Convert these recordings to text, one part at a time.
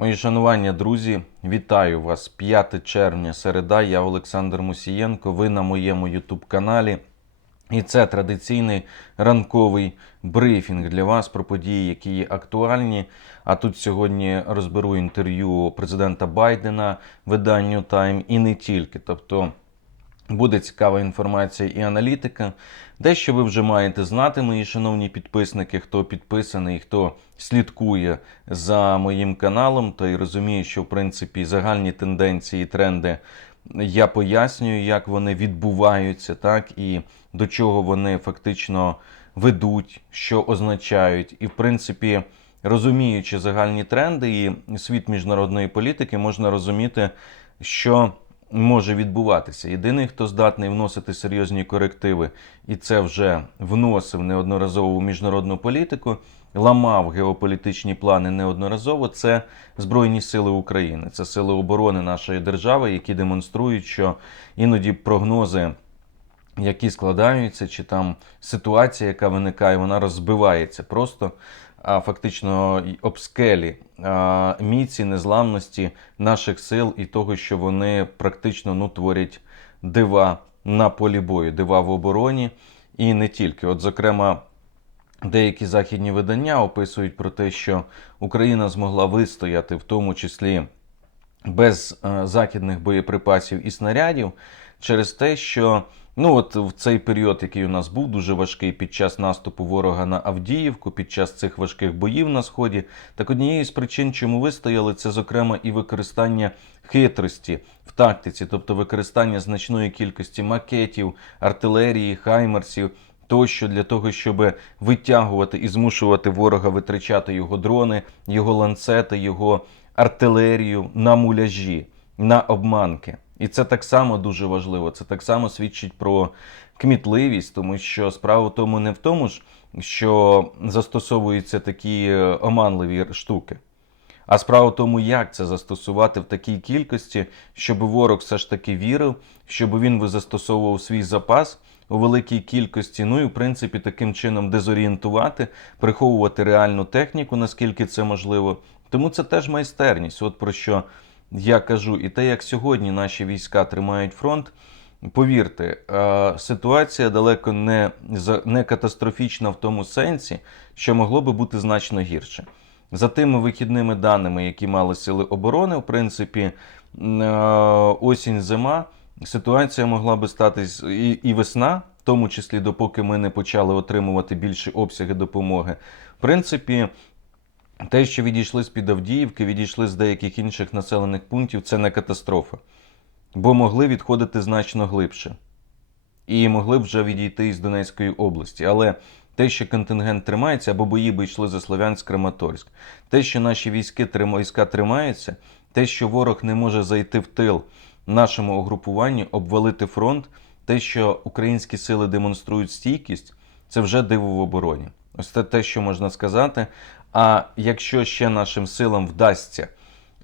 Мої шанування, друзі, вітаю вас 5 червня, середа. Я Олександр Мусієнко. Ви на моєму Ютуб каналі. І це традиційний ранковий брифінг для вас про події, які є актуальні. А тут сьогодні розберу інтерв'ю президента Байдена виданню Time і не тільки. Тобто буде цікава інформація і аналітика. Дещо ви вже маєте знати, мої шановні підписники, хто підписаний, хто слідкує за моїм каналом, то й розуміє, що в принципі загальні тенденції, тренди я пояснюю, як вони відбуваються, так і до чого вони фактично ведуть, що означають. І в принципі, розуміючи загальні тренди і світ міжнародної політики, можна розуміти, що може відбуватися. Єдиний, хто здатний вносити серйозні корективи, і це вже вносив неодноразово у міжнародну політику, ламав геополітичні плани неодноразово. Це Збройні Сили України, це сили оборони нашої держави, які демонструють, що іноді прогнози. Які складаються, чи там ситуація, яка виникає, вона розбивається просто фактично й об скелі а, міці, незламності наших сил і того, що вони практично ну, творять дива на полі бою, дива в обороні і не тільки. От, зокрема, деякі західні видання описують про те, що Україна змогла вистояти, в тому числі без е, західних боєприпасів і снарядів, через те, що ну от в цей період, який у нас був дуже важкий під час наступу ворога на Авдіївку, під час цих важких боїв на сході, так однією з причин, чому вистояли, це зокрема і використання хитрості в тактиці, тобто використання значної кількості макетів, артилерії, хаймерсів. Тощо для того, щоб витягувати і змушувати ворога витрачати його дрони, його ланцети, його артилерію на муляжі, на обманки. І це так само дуже важливо. Це так само свідчить про кмітливість, тому що справа в тому не в тому ж, що застосовуються такі е, оманливі штуки. А справа в тому, як це застосувати в такій кількості, щоб ворог все ж таки вірив, щоб він застосовував свій запас у великій кількості. Ну і в принципі таким чином дезорієнтувати, приховувати реальну техніку, наскільки це можливо. Тому це теж майстерність. От про що я кажу, і те, як сьогодні наші війська тримають фронт. Повірте, е, ситуація далеко не, не катастрофічна в тому сенсі, що могло би бути значно гірше. За тими вихідними даними, які мали сили оборони, в принципі, е, осінь-зима, ситуація могла би статись і, і весна, в тому числі допоки ми не почали отримувати більші обсяги допомоги. В принципі, те, що відійшли з-під Авдіївки, відійшли з деяких інших населених пунктів, це не катастрофа. Бо могли відходити значно глибше. І могли б вже відійти із Донецької області. Але те, що контингент тримається, або бої би йшли за Слов'янськ, Краматорськ, те, що наші військи, війська тримаються, те, що ворог не може зайти в тил нашому угрупуванню, обвалити фронт, те, що українські сили демонструють стійкість, це вже диво в обороні. Ось це те, що можна сказати. А якщо ще нашим силам вдасться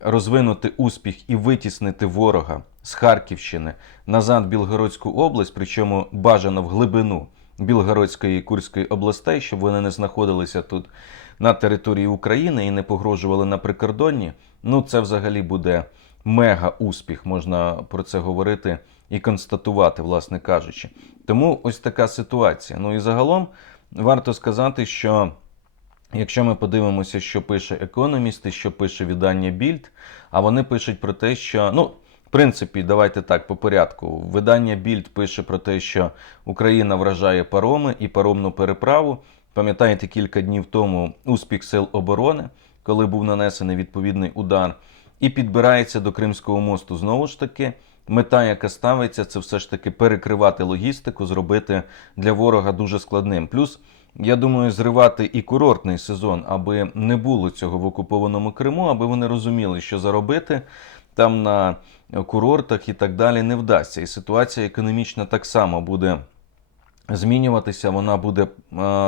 розвинути успіх і витіснити ворога з Харківщини назад Білгородську область, причому бажано в глибину Білгородської і Курської областей, щоб вони не знаходилися тут на території України і не погрожували на прикордонні, ну це взагалі буде мега успіх, можна про це говорити і констатувати, власне кажучи. Тому ось така ситуація. Ну і загалом варто сказати, що. Якщо ми подивимося, що пише економіст і що пише видання Більд, а вони пишуть про те, що ну. В принципі, давайте так по порядку. Видання Більд пише про те, що Україна вражає пароми і паромну переправу. Пам'ятаєте, кілька днів тому успіх сил оборони, коли був нанесений відповідний удар, і підбирається до Кримського мосту. Знову ж таки, мета, яка ставиться, це все ж таки перекривати логістику, зробити для ворога дуже складним. Плюс я думаю, зривати і курортний сезон, аби не було цього в окупованому Криму, аби вони розуміли, що заробити там на курортах і так далі не вдасться. І ситуація економічна так само буде змінюватися, вона буде,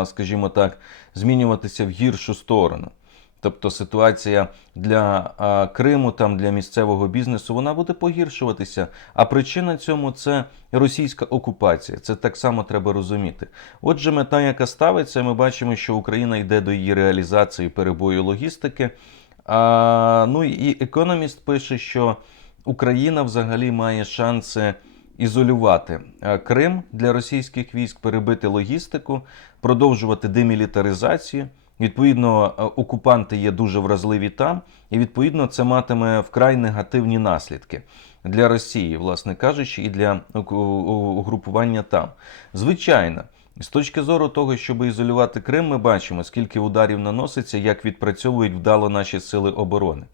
скажімо так, змінюватися в гіршу сторону. Тобто ситуація для а, Криму, там для місцевого бізнесу, вона буде погіршуватися. А причина цьому це російська окупація. Це так само треба розуміти. Отже, мета, яка ставиться, ми бачимо, що Україна йде до її реалізації перебою логістики. А, ну і економіст пише, що Україна взагалі має шанси ізолювати Крим для російських військ, перебити логістику, продовжувати демілітаризацію. Відповідно, е, окупанти є дуже вразливі там, і відповідно це матиме вкрай негативні наслідки для Росії, власне кажучи, і для угрупування там. Звичайно, з точки зору того, щоб ізолювати Крим, ми бачимо, скільки ударів наноситься, як відпрацьовують вдало наші сили оборони.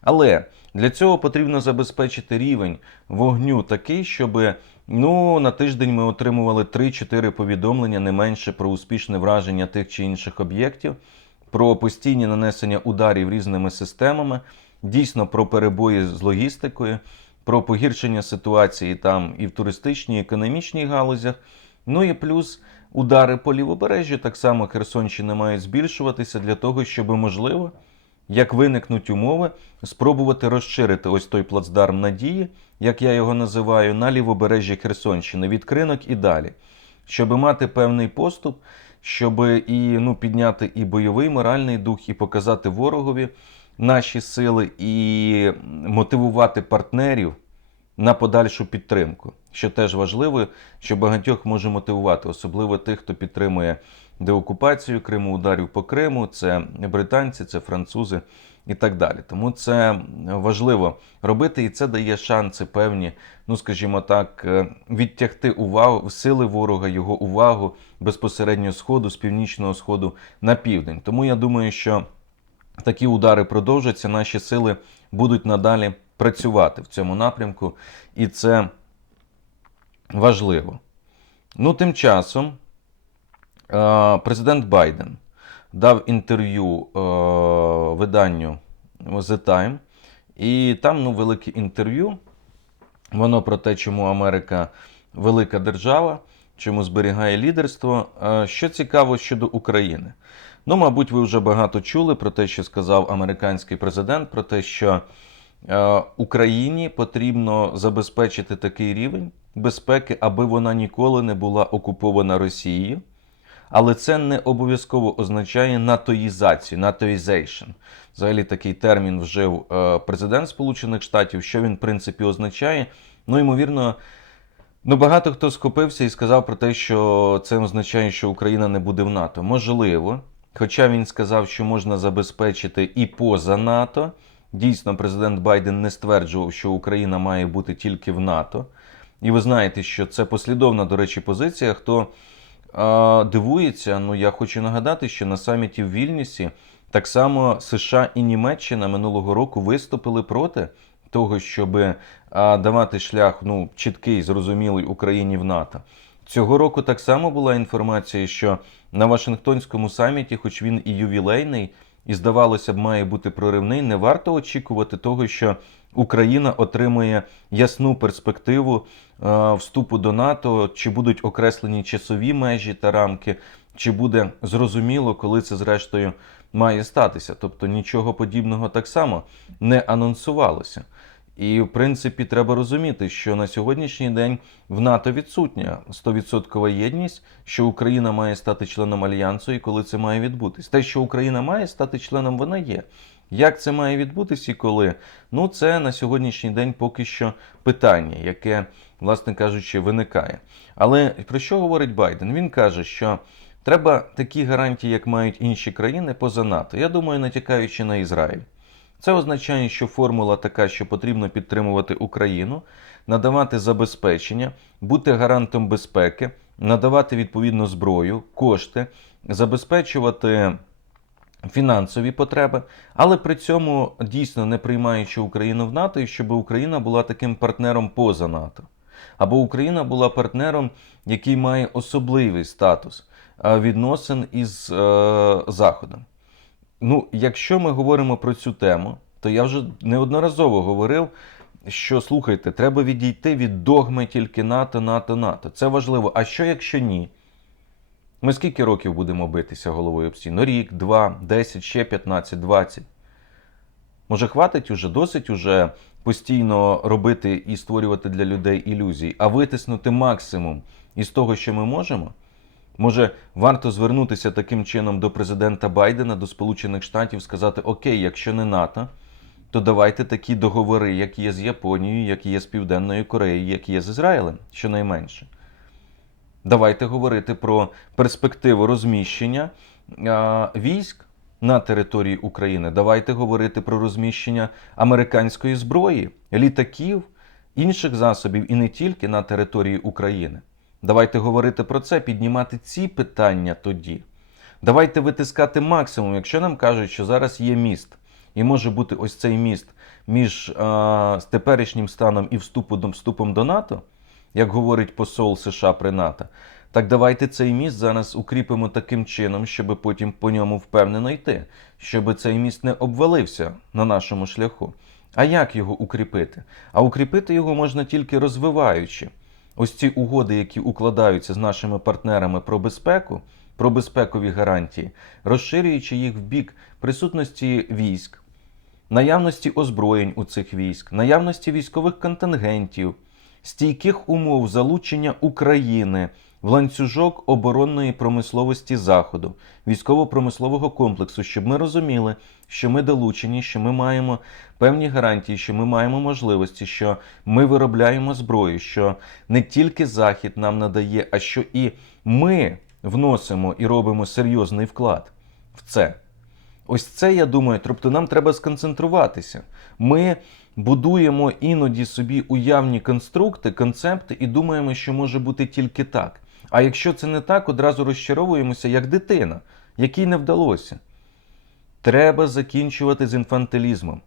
Але для цього потрібно забезпечити рівень вогню такий, щоб ну, на тиждень ми отримували 3-4 повідомлення не менше про успішне враження тих чи інших об'єктів, про постійні нанесення ударів різними системами, дійсно про перебої з логістикою, про погіршення ситуації там і в туристичній, і економічній галузях. Ну і плюс удари по лівобережжю, так само Херсонщини мають збільшуватися для того, щоб можливо як виникнуть умови, спробувати розширити ось той плацдарм надії, як я його називаю, на лівобережжі Херсонщини, від кринок і далі, щоб мати певний поступ, щоб і ну, підняти і бойовий моральний дух, і показати ворогові наші сили, і мотивувати партнерів на подальшу підтримку, що теж важливо, що багатьох може мотивувати, особливо тих, хто підтримує деокупацію Криму, ударів по Криму, це британці, це французи і так далі. Тому це важливо робити, і це дає шанси певні, ну скажімо так, е, відтягти увагу сили ворога, його увагу безпосередньо сходу, з північного сходу на південь. Тому я думаю, що такі удари продовжаться, наші сили будуть надалі працювати в цьому напрямку, і це важливо. Ну, тим часом президент Байден дав інтерв'ю е, виданню The Time, і там ну, велике інтерв'ю. Воно про те, чому Америка велика держава, чому зберігає лідерство. Е, Що цікаво щодо України. Ну, мабуть, ви вже багато чули про те, що сказав американський президент, про те, що е, Україні потрібно забезпечити такий рівень безпеки, аби вона ніколи не була окупована Росією. Але це не обов'язково означає натоїзацію, натоїзейшн. Взагалі такий термін вжив е, президент Сполучених Штатів. Що він, в принципі, означає? Ну, ймовірно, ну, багато хто схопився і сказав про те, що це означає, що Україна не буде в НАТО. Можливо. Хоча він сказав, що можна забезпечити і поза НАТО. Дійсно, президент Байден не стверджував, що Україна має бути тільки в НАТО. І ви знаєте, що це послідовна, до речі, позиція. Хто дивується, ну я хочу нагадати, що на саміті в Вільнюсі так само США і Німеччина минулого року виступили проти того, щоб давати шлях ну, чіткий, зрозумілий Україні в НАТО. Цього року так само була інформація, що на Вашингтонському саміті, хоч він і ювілейний, і здавалося б, має бути проривний, не варто очікувати того, що Україна отримує ясну перспективу е, вступу до НАТО, чи будуть окреслені часові межі та рамки, чи буде зрозуміло, коли це зрештою має статися. Тобто нічого подібного так само не анонсувалося. І, в принципі, треба розуміти, що на сьогоднішній день в НАТО відсутня 100% єдність, що Україна має стати членом альянсу, і коли це має відбутись. Те, що Україна має стати членом, вона є. Як це має відбутись і коли? Ну, це на сьогоднішній день поки що питання, яке, власне кажучи, виникає. Але про що говорить Байден? Він каже, що треба такі гарантії, як мають інші країни поза НАТО. Я думаю, натякаючи на Ізраїль. Це означає, що формула така, що потрібно підтримувати Україну, надавати забезпечення, бути гарантом безпеки, надавати відповідну зброю, кошти, забезпечувати фінансові потреби, але при цьому дійсно не приймаючи Україну в НАТО, і щоб Україна була таким партнером поза НАТО. Або Україна була партнером, який має особливий статус е, відносин із е, Заходом. Ну, якщо ми говоримо про цю тему, то я вже неодноразово говорив, що слухайте, треба відійти від догми тільки НАТО, НАТО, НАТО. Це важливо. А що якщо ні? Ми скільки років будемо битися головою об стіну? Рік, два, десять, ще 15, 20. Може, хватить уже, досить уже постійно робити і створювати для людей ілюзії, а витиснути максимум із того, що ми можемо? Може, варто звернутися таким чином до президента Байдена, до Сполучених Штатів, сказати: Окей, якщо не НАТО, то давайте такі договори, які є з Японією, які є з Південною Кореєю, які є з Ізраїлем, щонайменше. Давайте говорити про перспективу розміщення а, військ на території України. Давайте говорити про розміщення американської зброї, літаків, інших засобів і не тільки на території України. Давайте говорити про це, піднімати ці питання тоді. Давайте витискати максимум, якщо нам кажуть, що зараз є міст, і може бути ось цей міст між а, теперішнім станом і вступом, вступом до НАТО, як говорить посол США при НАТО, так давайте цей міст зараз укріпимо таким чином, щоб потім по ньому впевнено йти, щоб цей міст не обвалився на нашому шляху. А як його укріпити? А укріпити його можна тільки розвиваючи ось ці угоди, які укладаються з нашими партнерами про безпеку, про безпекові гарантії, розширюючи їх в бік присутності військ, наявності озброєнь у цих військ, наявності військових контингентів, стійких умов залучення України в ланцюжок оборонної промисловості Заходу, військово-промислового комплексу, щоб ми розуміли, що ми долучені, що ми маємо певні гарантії, що ми маємо можливості, що ми виробляємо зброю, що не тільки Захід нам надає, а що і ми вносимо і робимо серйозний вклад в це. Ось це, я думаю, тобто нам треба сконцентруватися. Ми будуємо іноді собі уявні конструкти, концепти і думаємо, що може бути тільки так. А якщо це не так, одразу розчаровуємося як дитина, якій не вдалося. Треба закінчувати з інфантилізмом.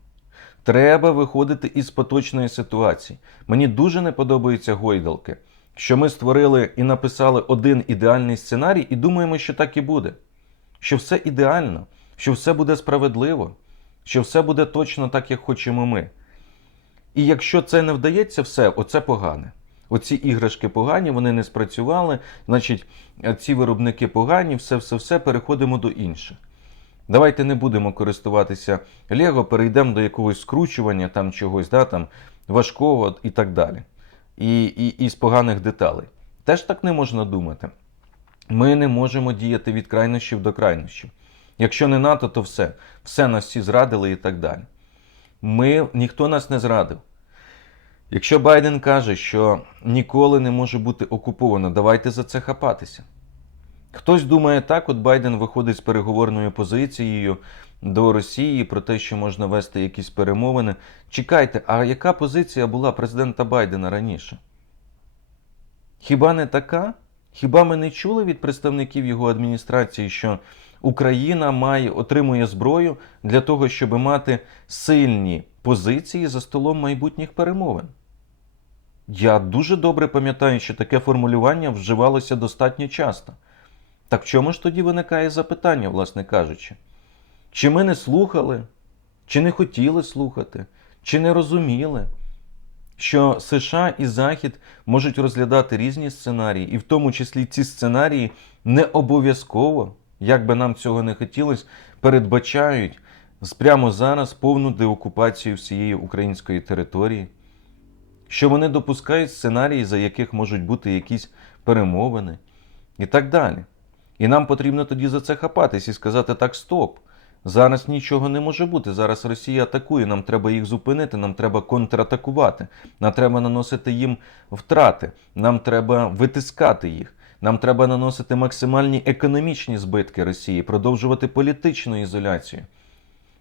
Треба виходити із поточної ситуації. Мені дуже не подобаються гойдалки, що ми створили і написали один ідеальний сценарій, і думаємо, що так і буде. Що все ідеально, що все буде справедливо, що все буде точно так, як хочемо ми. І якщо це не вдається, все, оце погане. Оці іграшки погані, вони не спрацювали, значить, ці виробники погані, все-все-все, переходимо до інших. Давайте не будемо користуватися Лего, перейдемо до якогось скручування там чогось, да, там, важкого і так далі. І, і, і з поганих деталей. Теж так не можна думати. Ми не можемо діяти від крайнощів до крайнощів. Якщо не НАТО, то все. Все нас всі зрадили і так далі. Ми, Ніхто нас не зрадив. Якщо Байден каже, що ніколи не може бути окуповано, давайте за це хапатися. Хтось думає так, от Байден виходить з переговорною позицією до Росії про те, що можна вести якісь перемовини. Чекайте, а яка позиція була президента Байдена раніше? Хіба не така? Хіба ми не чули від представників його адміністрації, що Україна має отримує зброю для того, щоб мати сильні позиції за столом майбутніх перемовин? Я дуже добре пам'ятаю, що таке формулювання вживалося достатньо часто. Так чому ж тоді виникає запитання, власне кажучи? Чи ми не слухали, чи не хотіли слухати, чи не розуміли, що США і Захід можуть розглядати різні сценарії, і в тому числі ці сценарії не обов'язково, як би нам цього не хотілося, передбачають прямо зараз повну деокупацію всієї української території, що вони допускають сценарії, за яких можуть бути якісь перемовини і так далі. І нам потрібно тоді за це хапатись і сказати так, стоп. Зараз нічого не може бути. Зараз Росія атакує, нам треба їх зупинити, нам треба контратакувати, нам треба наносити їм втрати, нам треба витискати їх, нам треба наносити максимальні економічні збитки Росії, продовжувати політичну ізоляцію,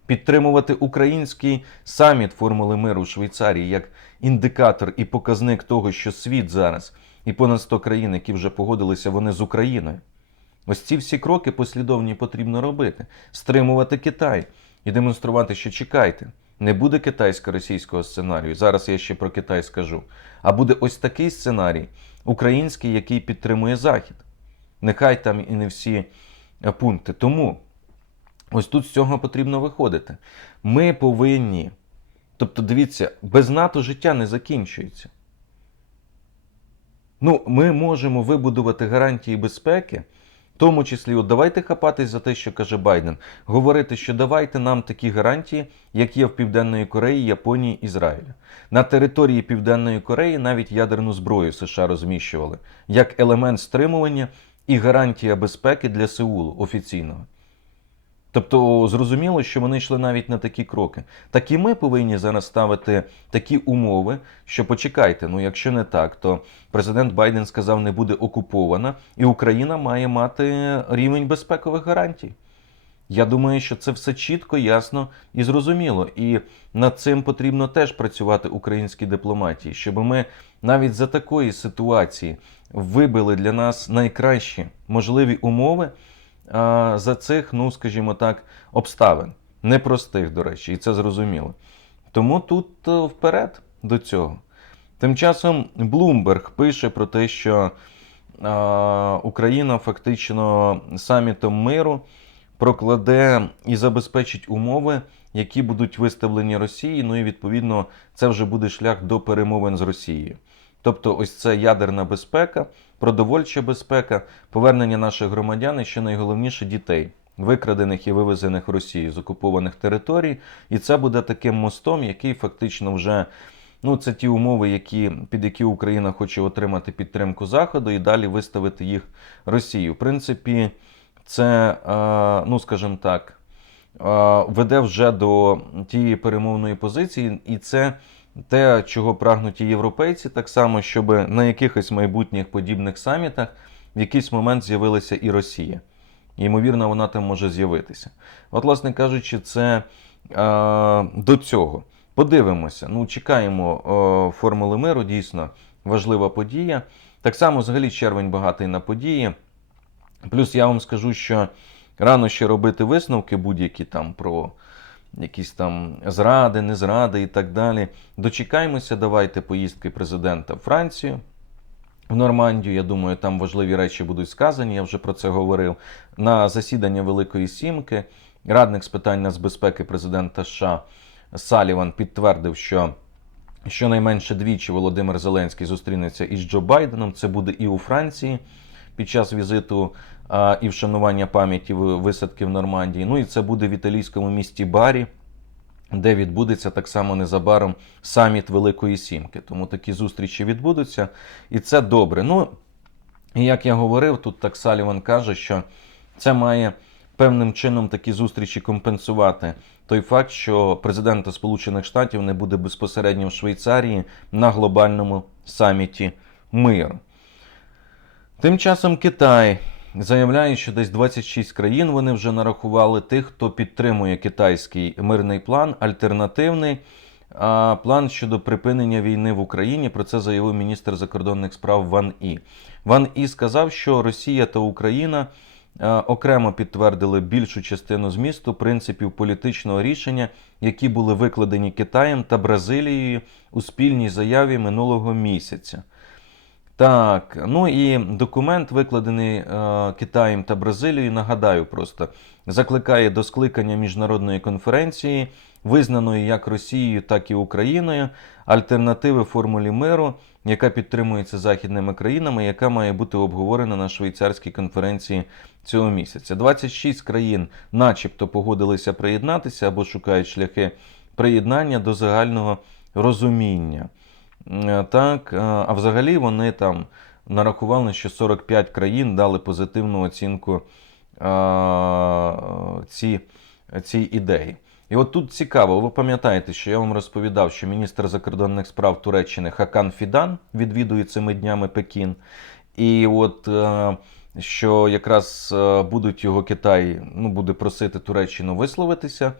підтримувати український саміт формули миру в Швейцарії як індикатор і показник того, що світ зараз і понад 100 країн, які вже погодилися, вони з Україною. Ось ці всі кроки послідовні потрібно робити, стримувати Китай і демонструвати, що чекайте, не буде китайсько-російського сценарію. Зараз я ще про Китай скажу. А буде ось такий сценарій, український, який підтримує Захід. Нехай там і не всі пункти. Тому ось тут з цього потрібно виходити. Ми повинні. Тобто, дивіться, без НАТО життя не закінчується. Ну, ми можемо вибудувати гарантії безпеки. Тому числі, от давайте хапатись за те, що каже Байден, говорити, що давайте нам такі гарантії, як є в Південної Кореї, Японії, Ізраїля. На території Південної Кореї навіть ядерну зброю США розміщували як елемент стримування і гарантія безпеки для Сеулу офіційного. Тобто зрозуміло, що вони йшли навіть на такі кроки. Так і ми повинні зараз ставити такі умови, що почекайте, ну якщо не так, то президент Байден сказав, не буде окупована, і Україна має мати рівень безпекових гарантій. Я думаю, що це все чітко, ясно і зрозуміло. І над цим потрібно теж працювати українській дипломатії, щоб ми навіть за такої ситуації вибили для нас найкращі можливі умови за цих, ну скажімо так, обставин. Непростих, до речі, і це зрозуміло. Тому тут е, вперед до цього. Тим часом Bloomberg пише про те, що а, Україна фактично самітом миру прокладе і забезпечить умови, які будуть виставлені Росії. Ну і відповідно це вже буде шлях до перемовин з Росією. Тобто, ось це ядерна безпека, продовольча безпека, повернення наших громадян і що найголовніше дітей, викрадених і вивезених в Росію з окупованих територій. І це буде таким мостом, який фактично вже. Ну, це ті умови, які, під які Україна хоче отримати підтримку Заходу і далі виставити їх Росію. В принципі, це, е, ну скажімо так, е, веде вже до тієї перемовної позиції, і це те, чого прагнуть і європейці, так само, щоб на якихось майбутніх подібних самітах в якийсь момент з'явилася і Росія. І, Ймовірно, вона там може з'явитися. От, власне кажучи, це е, до цього. Подивимося. Ну, чекаємо е, формули миру, дійсно важлива подія. Так само, взагалі, червень багатий на події. Плюс я вам скажу, що рано ще робити висновки будь-які там про якісь там зради, незради і так далі. Дочекаємося, давайте поїздки президента в Францію. В Нормандію, я думаю, там важливі речі будуть сказані, я вже про це говорив. На засідання Великої Сімки радник з питань нацбезпеки президента США Саліван підтвердив, що щонайменше двічі Володимир Зеленський зустрінеться із Джо Байденом. Це буде і у Франції під час візиту а, і вшанування пам'яті висадки в Нормандії. Ну і це буде в італійському місті Барі, де відбудеться так само незабаром саміт Великої Сімки. Тому такі зустрічі відбудуться, і це добре. Ну, і як я говорив, тут так Саліван каже, що це має певним чином такі зустрічі компенсувати той факт, що президента Сполучених Штатів не буде безпосередньо в Швейцарії на глобальному саміті миру. Тим часом Китай заявляє, що десь 26 країн вони вже нарахували тих, хто підтримує китайський мирний план, альтернативний а, план щодо припинення війни в Україні. Про це заявив міністр закордонних справ Ван І. Ван І сказав, що Росія та Україна окремо підтвердили більшу частину змісту принципів політичного рішення, які були викладені Китаєм та Бразилією у спільній заяві минулого місяця. Так, ну і документ, викладений е, Китаєм та Бразилією, нагадаю просто, закликає до скликання міжнародної конференції, визнаної як Росією, так і Україною, альтернативи формулі миру, яка підтримується західними країнами, яка має бути обговорена на швейцарській конференції цього місяця. 26 країн, начебто, погодилися приєднатися або шукають шляхи приєднання до загального розуміння. Е, Так, е, а взагалі вони там нарахували, що 45 країн дали позитивну оцінку е, ці, цій ідеї. І от тут цікаво, ви пам'ятаєте, що я вам розповідав, що міністр закордонних справ Туреччини Хакан Фідан відвідує цими днями Пекін. І от що якраз будуть його Китай, ну буде просити Туреччину висловитися.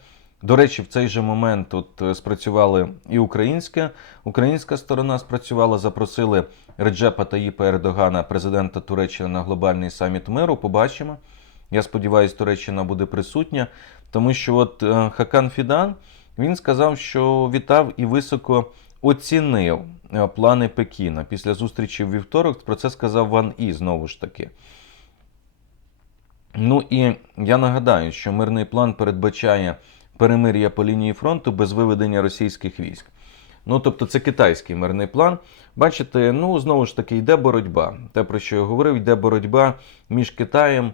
До речі, в цей же момент от е, спрацювали і українська, українська сторона спрацювала, запросили Реджепа Таїпа Ердогана, президента Туреччини, на глобальний саміт миру. Побачимо. Я сподіваюся, Туреччина буде присутня, тому що от е, Хакан Фідан він сказав, що вітав і високо оцінив е, плани Пекіна. Після зустрічі в вівторок про це сказав Ван І знову ж таки. Ну і я нагадаю, що мирний план передбачає перемир'я по лінії фронту без виведення російських військ. Ну, тобто, це китайський мирний план. Бачите, ну знову ж таки йде боротьба. Те, про що я говорив, йде боротьба між Китаєм,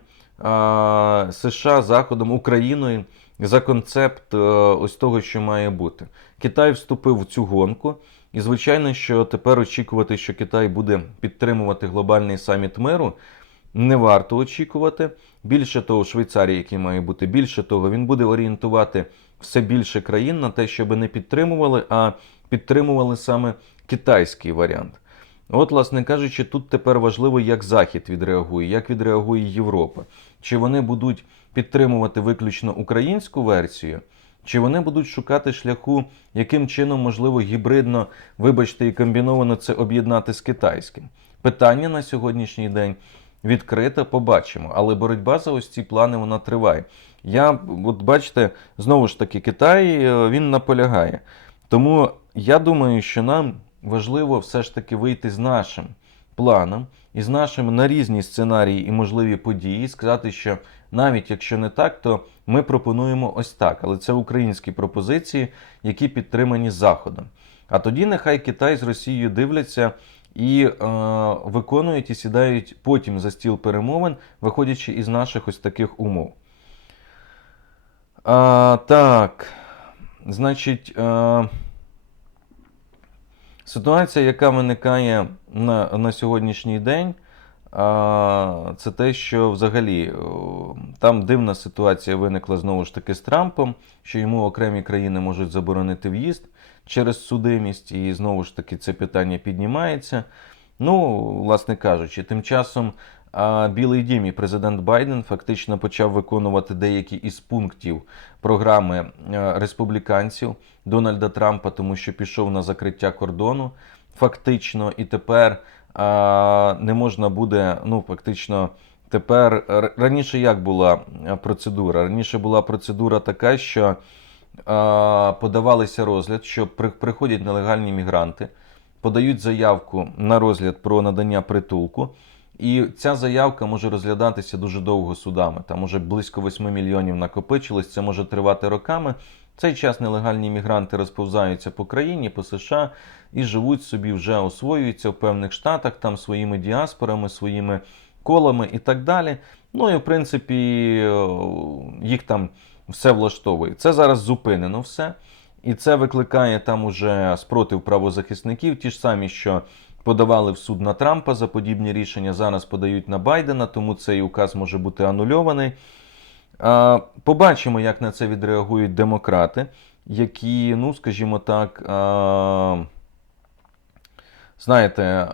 США, Заходом, Україною за концепт е, ось того, що має бути. Китай вступив в цю гонку, і звичайно, що тепер очікувати, що Китай буде підтримувати глобальний саміт миру. не варто очікувати. Більше того, Швейцарія, який має бути, більше того, він буде орієнтувати все більше країн на те, щоб не підтримували, а підтримували саме китайський варіант. От, власне кажучи, тут тепер важливо, як Захід відреагує, як відреагує Європа. Чи вони будуть підтримувати виключно українську версію, чи вони будуть шукати шляху, яким чином можливо гібридно, вибачте, і комбіновано це об'єднати з китайським. Питання на сьогоднішній день відкрите, побачимо. Але боротьба за ось ці плани вона триває. Я, от бачите, знову ж таки, Китай е, він наполягає. Тому я думаю, що нам важливо все ж таки вийти з нашим планом і з нашим на різні сценарії і можливі події, сказати, що навіть якщо не так, то ми пропонуємо ось так. Але це українські пропозиції, які підтримані Заходом. А тоді нехай Китай з Росією дивляться і е, виконують і сідають потім за стіл перемовин, виходячи із наших ось таких умов. А, так, значить, е, ситуація, яка виникає на, на сьогоднішній день, це те, що взагалі о, там дивна ситуація виникла знову ж таки з Трампом, що йому окремі країни можуть заборонити в'їзд через судимість, і знову ж таки це питання піднімається. Ну, власне кажучи, тим часом Білий Дім і президент Байден фактично почав виконувати деякі із пунктів програми е, республіканців Дональда Трампа, тому що пішов на закриття кордону фактично, і тепер а, не можна буде, ну фактично. Тепер раніше як була е, процедура? Раніше була процедура така, що подавалися розгляд, що при, приходять нелегальні мігранти, подають заявку на розгляд про надання притулку, і ця заявка може розглядатися дуже довго судами. Там уже близько 8 мільйонів накопичилось, це може тривати роками. В цей час нелегальні мігранти розповзаються по країні, по США і живуть собі, вже освоюються в певних штатах, там своїми діаспорами, своїми колами і так далі. Ну і в принципі е, їх там все влаштовує. Це зараз зупинено все. І це викликає там уже спротив правозахисників, ті ж самі, що подавали в суд на Трампа за подібні рішення, зараз подають на Байдена, тому цей указ може бути анульований. Побачимо, як на це відреагують демократи, які, ну, скажімо так, знаєте,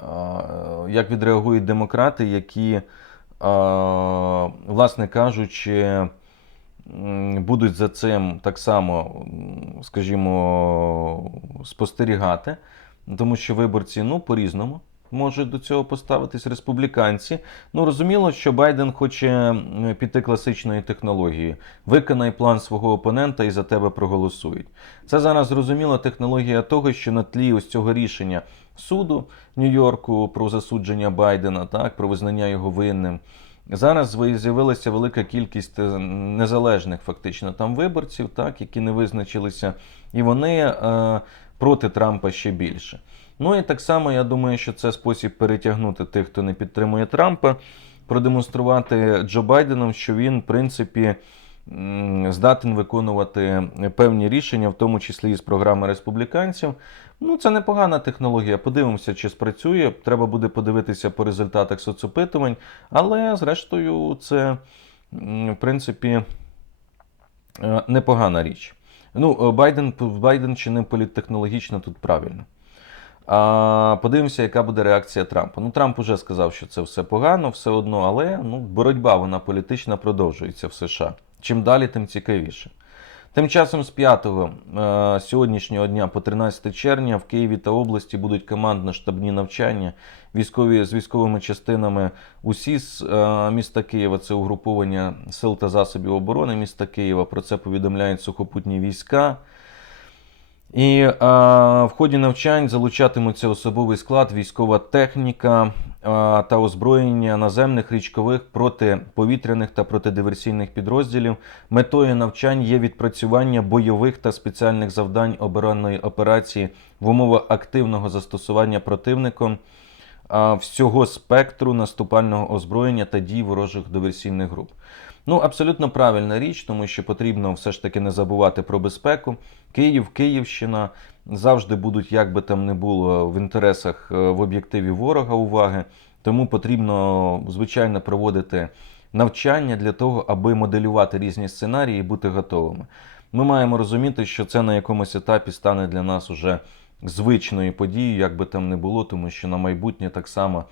як відреагують демократи, які, власне кажучи, будуть за цим так само, скажімо, спостерігати, тому що виборці ну, по-різному можуть до цього поставитись республіканці. Ну, розуміло, що Байден хоче піти класичною технологією. Виконай план свого опонента і за тебе проголосують. Це зараз зрозуміла технологія того, що на тлі ось цього рішення суду Нью-Йорку про засудження Байдена, так, про визнання його винним. Зараз ви- з'явилася велика кількість е, незалежних фактично там виборців, так, які не визначилися, і вони е, проти Трампа ще більше. Ну і так само я думаю, що це спосіб перетягнути тих, хто не підтримує Трампа, продемонструвати Джо Байденом, що він, в принципі, здатен виконувати певні рішення, в тому числі і з програми республіканців. Ну, це непогана технологія. Подивимося, чи спрацює. Треба буде подивитися по результатах соцопитувань, але зрештою, це, в принципі, е, непогана річ. Ну, е, Байден, Байден чинив політтехнологічно тут правильно. А подивимося, яка буде реакція Трампа. Ну, Трамп уже сказав, що це все погано, все одно, але ну, боротьба вона політична продовжується в США. Чим далі, тим цікавіше. Тим часом з 5 е, сьогоднішнього дня по 13 червня в Києві та області будуть командно-штабні навчання військові з військовими частинами УСІС е, міста Києва. Це угруповання сил та засобів оборони міста Києва. Про це повідомляють сухопутні війська. І е, в ході навчань залучатимуться особовий склад, військова техніка та озброєння наземних, річкових, протиповітряних та протидиверсійних підрозділів. Метою навчань є відпрацювання бойових та спеціальних завдань оборонної операції в умовах активного застосування противником е, всього спектру наступального озброєння та дій ворожих диверсійних груп. Ну, абсолютно правильна річ, тому що потрібно все ж таки не забувати про безпеку. Київ, Київщина завжди будуть, як би там не було, в інтересах е, в об'єктиві ворога уваги. Тому потрібно, звичайно, проводити навчання для того, аби моделювати різні сценарії і бути готовими. Ми маємо розуміти, що це на якомусь етапі стане для нас уже звичною подією, як би там не було, тому що на майбутнє так само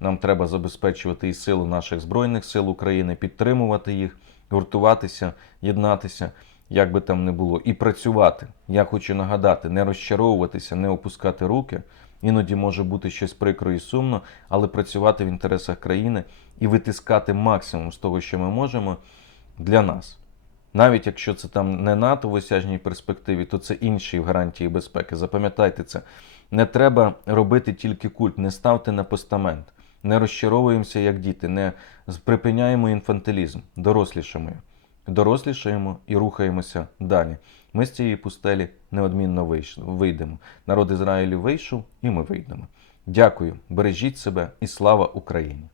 нам треба забезпечувати і силу наших Збройних сил України, підтримувати їх, гуртуватися, єднатися, як би там не було, і працювати. Я хочу нагадати, не розчаровуватися, не опускати руки. Іноді може бути щось прикро і сумно, але працювати в інтересах країни і витискати максимум з того, що ми можемо для нас. Навіть якщо це там не НАТО в осяжній перспективі, то це інші гарантії безпеки. Запам'ятайте це. Не треба робити тільки культ, не ставте на постамент, не розчаровуємося як діти, не припиняємо інфантилізм, дорослішаємо. Дорослішаємо і рухаємося далі. Ми з цієї пустелі неодмінно вийдемо. Народ Ізраїлю вийшов, і ми вийдемо. Дякую, бережіть себе і слава Україні!